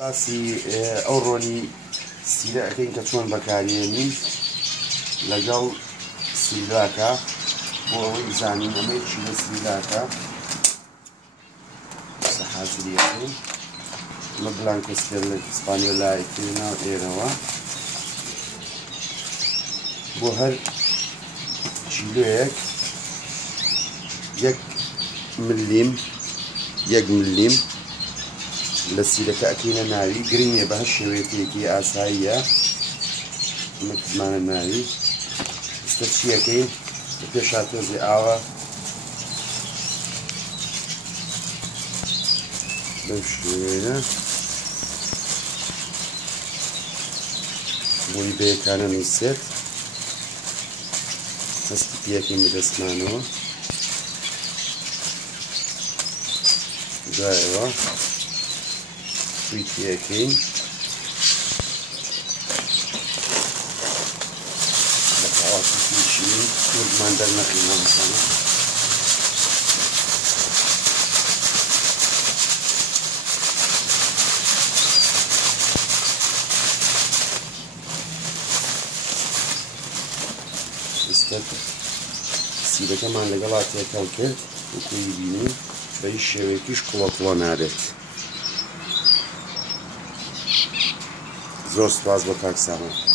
باسی ئەو ڕۆلی سیرە ئەەکەین کە چۆن بەکارهێنین لەگەڵ سیلاکە بۆ ئەوەی بزانین ئەمەی چی لە سیلاکە حاضریەکەین. ئەمە بلانکۆسپێل لە ئیسپانیۆلایەتی ناو ئێرەوە بۆ هەر کیلۆیەک 1 ملیم لە سیرەکە ئەکەینە ناوی. گرنگێ بە هەر شێوەیەکی ئاساییە متمانە ناوی. ئێستا چیەکەین بە پێش هاتۆزی ئاوە بەو شێوەیە بۆی بەیەکانە نووسێت. هەستی پێەکەین بە دەستمانەوە دوایەوە تویتیەکەین لە تاواتیشین وردمان دەرنەخینە مثلا ئێستا سیرەکەمان لەگەڵا تێکەڵ کرد وەکوی بینین بە هیچ شێوەیەکیش کوڵە نابێت. زۆر سوپاس بۆ کاک سامان.